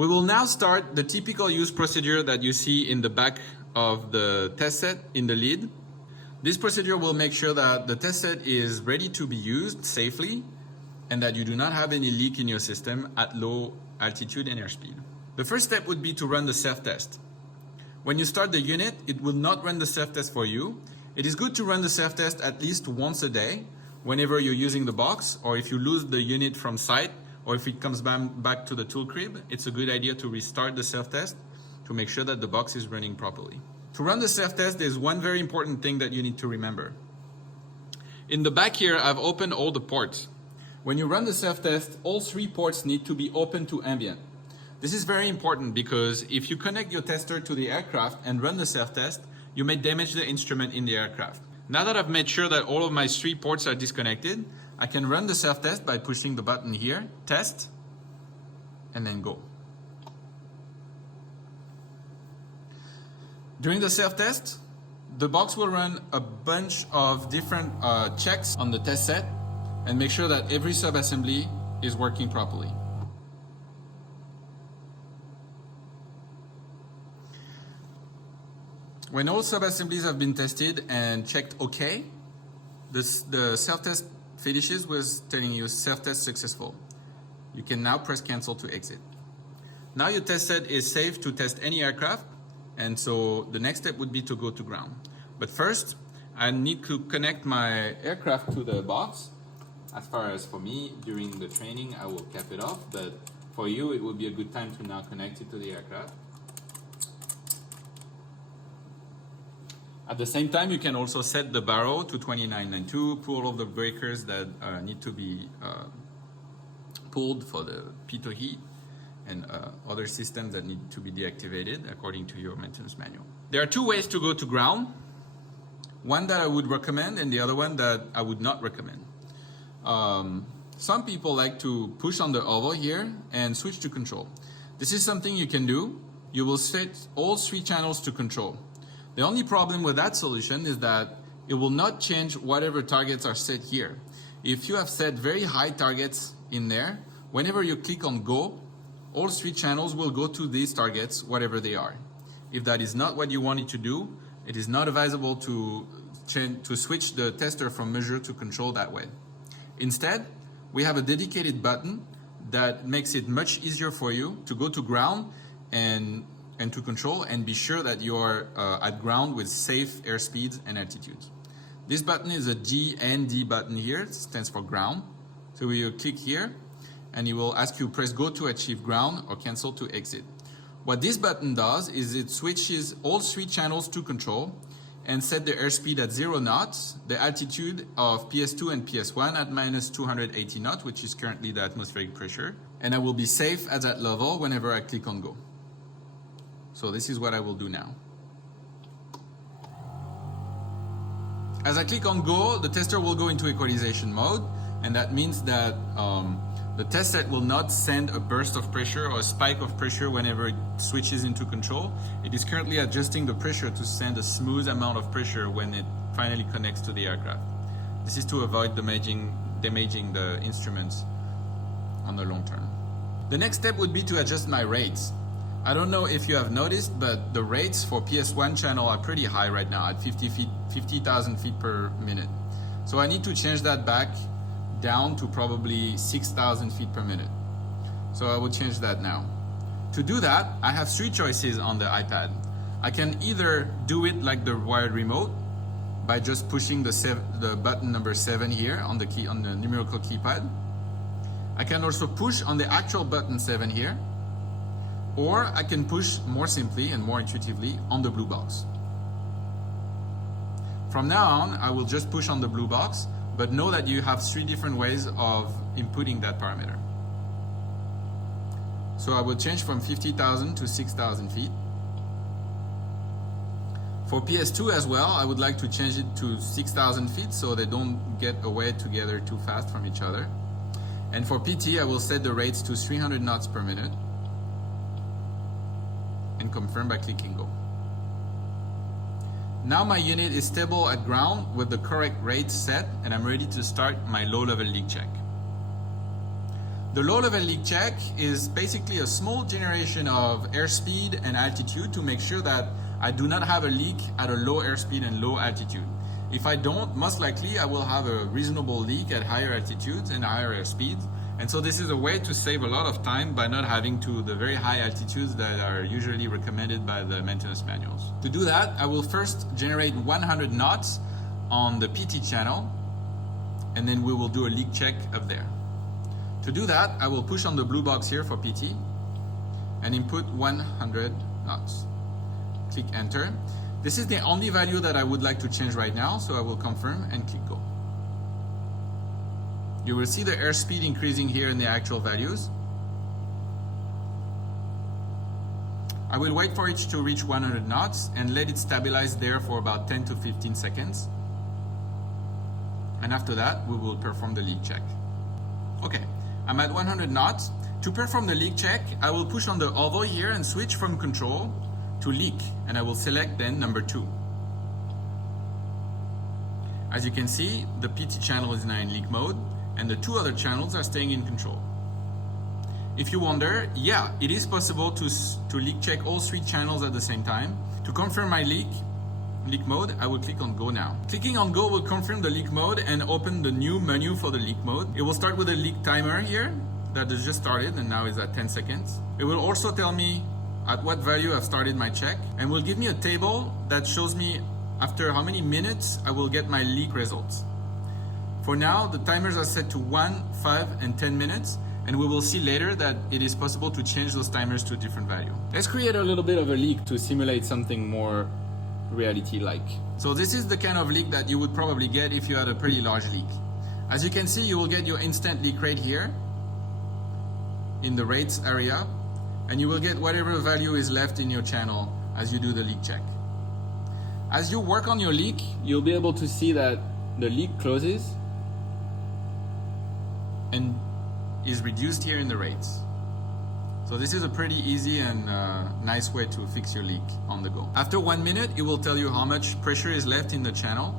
We will now start the typical use procedure that you see in the back of the test set in the lid. This procedure will make sure that the test set is ready to be used safely and that you do not have any leak in your system at low altitude and airspeed. The first step would be to run the self-test. When you start the unit, it will not run the self-test for you. It is good to run the self-test at least once a day whenever you're using the box, or if you lose the unit from sight, or if it comes back to the tool crib, it's a good idea to restart the self-test to make sure that the box is running properly. To run the self-test, there's one very important thing that you need to remember. In the back here, I've opened all the ports. When you run the self-test, all 3 ports need to be open to ambient. This is very important because if you connect your tester to the aircraft and run the self-test, you may damage the instrument in the aircraft. Now that I've made sure that all of my 3 ports are disconnected, I can run the self-test by pushing the button here, test, and then go. During the self-test, the box will run a bunch of different checks on the test set and make sure that every sub-assembly is working properly. When all sub-assemblies have been tested and checked okay, the self-test finishes with telling you self-test successful. You can now press cancel to exit. Now your test set is safe to test any aircraft, and so the next step would be to go to ground. But first, I need to connect my aircraft to the box. As far as for me, during the training, I will cap it off, but for you, it would be a good time to now connect it to the aircraft. At the same time, you can also set the barrow to 2992, pull all of the breakers that need to be pulled for the Pitot heat, and other systems that need to be deactivated according to your maintenance manual. There are 2 ways to go to ground. One that I would recommend and the other one that I would not recommend. Some people like to push on the oval here and switch to control. This is something you can do. You will set all 3 channels to control. The only problem with that solution is that it will not change whatever targets are set here. If you have set very high targets in there, whenever you click on go, all 3 channels will go to these targets, whatever they are. If that is not what you wanted to do, it is not advisable to switch the tester from measure to control that way. Instead, we have a dedicated button that makes it much easier for you to go to ground and to control and be sure that you are at ground with safe airspeeds and altitudes. This button is a G and D button here. It stands for ground. So we will click here and it will ask you press go to achieve ground or cancel to exit. What this button does is it switches all 3 channels to control and set the airspeed at 0 knots, the altitude of PS2 and PS1 at minus 280 knots, which is currently the atmospheric pressure. And I will be safe at that level whenever I click on go. So this is what I will do now. As I click on go, the tester will go into equalization mode, and that means that the test set will not send a burst of pressure or a spike of pressure whenever it switches into control. It is currently adjusting the pressure to send a smooth amount of pressure when it finally connects to the aircraft. This is to avoid damaging the instruments on the long term. The next step would be to adjust my rates. I don't know if you have noticed, but the rates for PS1 channel are pretty high right now at 50,000 feet per minute. So I need to change that back down to probably 6,000 feet per minute. So I will change that now. To do that, I have 3 choices on the iPad. I can either do it like the wired remote by just pushing the button number 7 here on the numerical keypad. I can also push on the actual button 7 here, or I can push more simply and more intuitively on the blue box. From now on, I will just push on the blue box, but know that you have 3 different ways of inputting that parameter. So I will change from 50,000 to 6,000 feet. For PS2 as well, I would like to change it to 6,000 feet so they don't get away together too fast from each other. And for PT, I will set the rates to 300 knots per minute and confirm by clicking go. Now my unit is stable at ground with the correct rates set, and I'm ready to start my low-level leak check. The low-level leak check is basically a small generation of airspeed and altitude to make sure that I do not have a leak at a low airspeed and low altitude. If I don't, most likely I will have a reasonable leak at higher altitudes and higher airspeeds. And so this is a way to save a lot of time by not having to the very high altitudes that are usually recommended by the maintenance manuals. To do that, I will first generate 100 knots on the PT channel, and then we will do a leak check up there. To do that, I will push on the blue box here for PT and input 100 knots. Click enter. This is the only value that I would like to change right now, so I will confirm and click go. You will see the airspeed increasing here in the actual values. I will wait for it to reach 100 knots and let it stabilize there for about 10 to 15 seconds. And after that, we will perform the leak check. Okay, I'm at 100 knots. To perform the leak check, I will push on the oval here and switch from control to leak, and I will select then number 2. As you can see, the PT channel is now in leak mode, and the 2 other channels are staying in control. If you wonder, yeah, it is possible to leak check all 3 channels at the same time. To confirm my leak mode, I will click on go now. Clicking on go will confirm the leak mode and open the new menu for the leak mode. It will start with a leak timer here that has just started and now is at 10 seconds. It will also tell me at what value I've started my check and will give me a table that shows me after how many minutes I will get my leak results. For now, the timers are set to 1, 5, and 10 minutes, and we will see later that it is possible to change those timers to a different value. Let's create a little bit of a leak to simulate something more reality-like. So this is the kind of leak that you would probably get if you had a pretty large leak. As you can see, you will get your instant leak rate here in the rates area, and you will get whatever value is left in your channel as you do the leak check. As you work on your leak, you'll be able to see that the leak closes and is reduced here in the rates. So this is a pretty easy and nice way to fix your leak on the go. After 1 minute, it will tell you how much pressure is left in the channel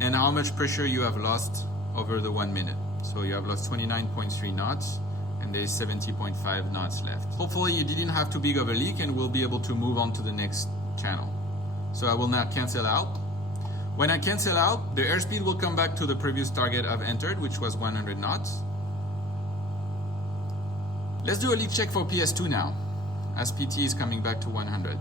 and how much pressure you have lost over the 1 minute. So you have lost 29.3 knots and there is 70.5 knots left. Hopefully you didn't have too big of a leak and we'll be able to move on to the next channel. So I will now cancel out. When I cancel out, the airspeed will come back to the previous target I've entered, which was 100 knots. Let's do a leak check for PS2 now, as PT is coming back to 100.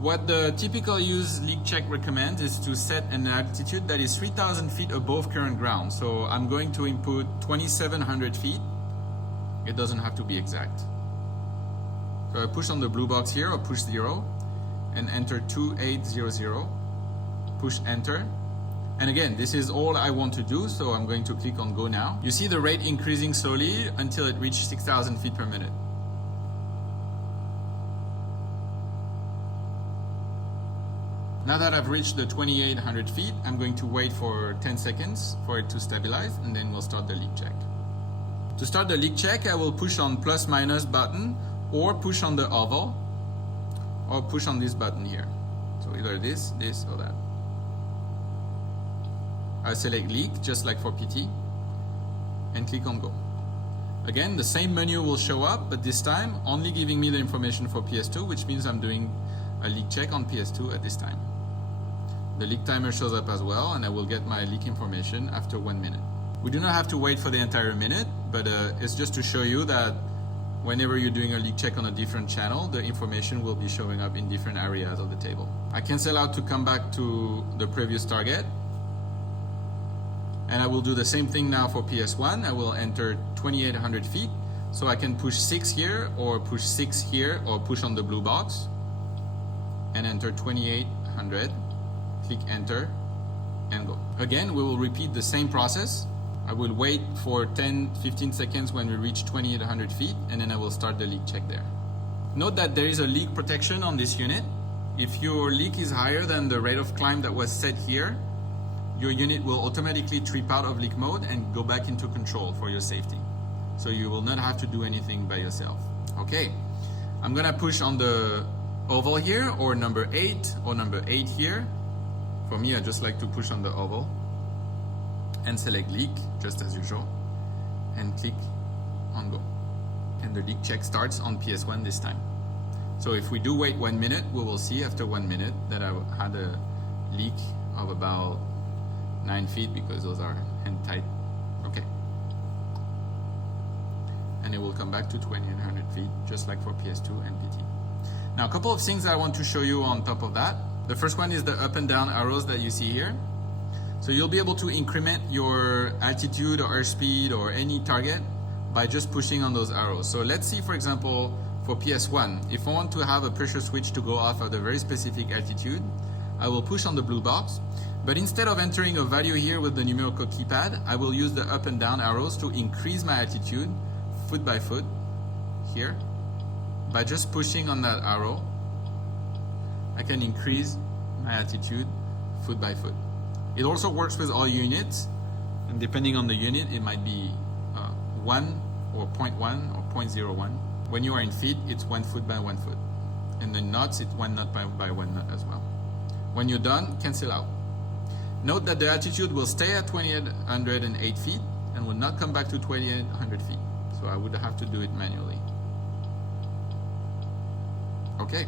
What the typical use leak check recommends is to set an altitude that is 3,000 feet above current ground. So I'm going to input 2,700 feet. It doesn't have to be exact. So I push on the blue box here, or push 0, and enter 2800, push enter. And again, this is all I want to do, so I'm going to click on go now. You see the rate increasing slowly until it reaches 6,000 feet per minute. Now that I've reached the 2,800 feet, I'm going to wait for 10 seconds for it to stabilize, and then we'll start the leak check. To start the leak check, I will push on plus minus button, or push on the oval, or push on this button here. So either this, or that. I select leak, just like for PT, and click on go. Again, the same menu will show up, but this time only giving me the information for PS2, which means I'm doing a leak check on PS2 at this time. The leak timer shows up as well, and I will get my leak information after 1 minute. We do not have to wait for the entire minute, but it's just to show you that whenever you're doing a leak check on a different channel, the information will be showing up in different areas of the table. I cancel out to come back to the previous target. And I will do the same thing now for PS1. I will enter 2,800 feet. So I can push 6 here, or push 6 here, or push on the blue box. And enter 2,800. Click enter and go. Again, we will repeat the same process. I will wait for 10-15 seconds when we reach 2,800 feet, and then I will start the leak check there. Note that there is a leak protection on this unit. If your leak is higher than the rate of climb that was set here, your unit will automatically trip out of leak mode and go back into control for your safety. So you will not have to do anything by yourself. Okay, I'm gonna push on the oval here, or number 8, or number 8 here. For me, I just like to push on the oval and select leak, just as usual, and click on go. And the leak check starts on PS1 this time. So if we do wait 1 minute, we will see after 1 minute that I had a leak of about 9 feet because those are hand tight. Okay. And it will come back to 2800 feet, just like for PS2 and PT. Now, a couple of things I want to show you on top of that. The first one is the up and down arrows that you see here. So you'll be able to increment your altitude or airspeed or any target by just pushing on those arrows. So let's see, for example, for PS1, if I want to have a pressure switch to go off at a very specific altitude, I will push on the blue box. But instead of entering a value here with the numerical keypad, I will use the up and down arrows to increase my altitude foot by foot here. By just pushing on that arrow, I can increase my altitude foot by foot. It also works with all units, and depending on the unit, it might be 1 or 0.1 or 0.01. When you are in feet, it's 1 foot by 1 foot. And the knots, it's 1 knot by 1 knot as well. When you're done, cancel out. Note that the altitude will stay at 2808 feet and will not come back to 2800 feet. So I would have to do it manually. Okay.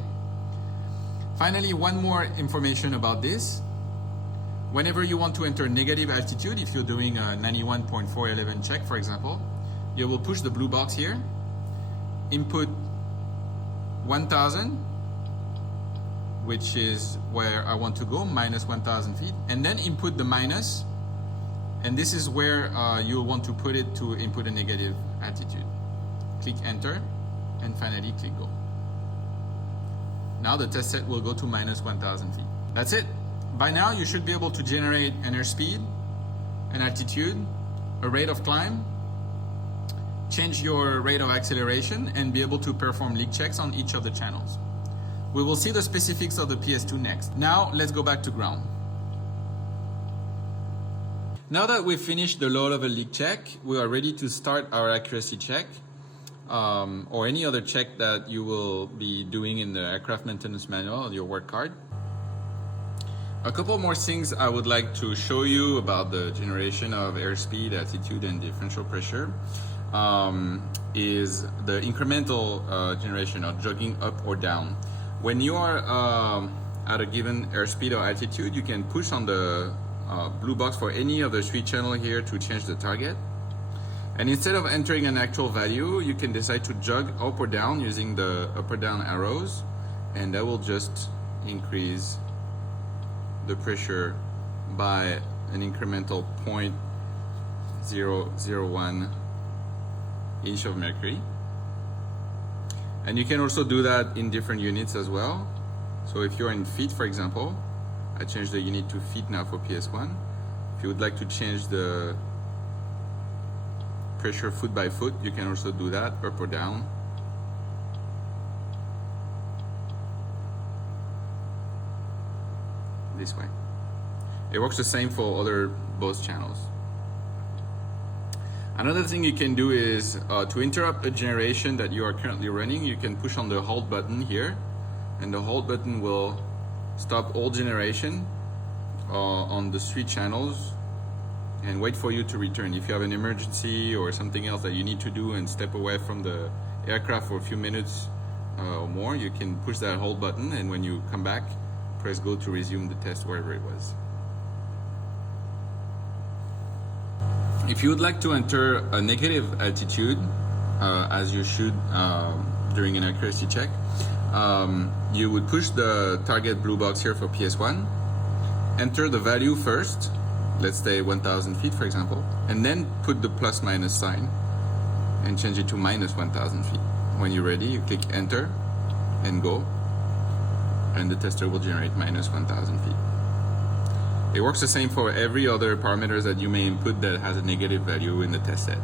Finally, one more information about this. Whenever you want to enter negative altitude, if you're doing a 91.411 check, for example, you will push the blue box here, input 1000, which is where I want to go, minus 1000 feet, and then input the minus, and this is where you want to put it to input a negative altitude. Click enter, and finally click go. Now the test set will go to minus 1000 feet. That's it. By now you should be able to generate an airspeed, an altitude, a rate of climb, change your rate of acceleration, and be able to perform leak checks on each of the channels. We will see the specifics of the PS2 next. Now let's go back to ground. Now that we've finished the low level leak check, we are ready to start our accuracy check, or any other check that you will be doing in the aircraft maintenance manual on your work card. A couple more things I would like to show you about the generation of airspeed, altitude, and differential pressure is the incremental generation of jogging up or down. When you are at a given airspeed or altitude, you can push on the blue box for any of the 3 channels here to change the target. And instead of entering an actual value, you can decide to jog up or down using the up or down arrows, and that will just increase the pressure by an incremental 0.001 inch of mercury. And you can also do that in different units as well. So if you're in feet, for example, I changed the unit to feet now for PS1. If you would like to change the pressure foot by foot, you can also do that, up or down. This way. It works the same for other both channels. Another thing you can do is to interrupt a generation that you are currently running, you can push on the hold button here, and the hold button will stop all generation on the 3 channels and wait for you to return. If you have an emergency or something else that you need to do and step away from the aircraft for a few minutes or more, you can push that hold button, and when you come back, press go to resume the test wherever it was. If you would like to enter a negative altitude, as you should during an accuracy check, you would push the target blue box here for PS1, enter the value first, let's say 1000 feet for example, and then put the plus minus sign and change it to minus 1000 feet. When you're ready, you click enter and go, and the tester will generate minus 1000 feet. It works the same for every other parameters that you may input that has a negative value in the test set.